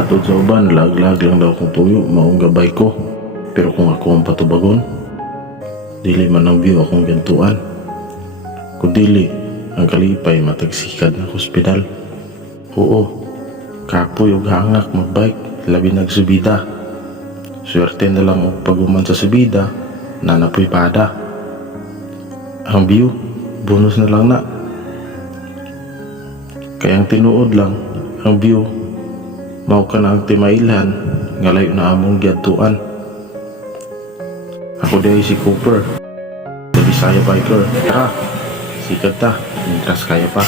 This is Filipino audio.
matod sa uban, laglag lang daw kung tuyo, maong gabay ko. Pero kung ako ang patubagon, dili man ang view akong gantuan. Kung dili, ang kalipay matagsikad na hospital. Oo, kapoy ug hangak magbike, labi nagsubida. Swerte na lang og paguman sa subida, nanapoy pada. Ang view, bonus na lang na. Kayang tinuod lang, ang view, mao ka na ang timailhan, ngalayo na among giadtuan. Ako dahil si Cooper, the Bisaya Biker. Tara, sikat ta, intras kaya pa.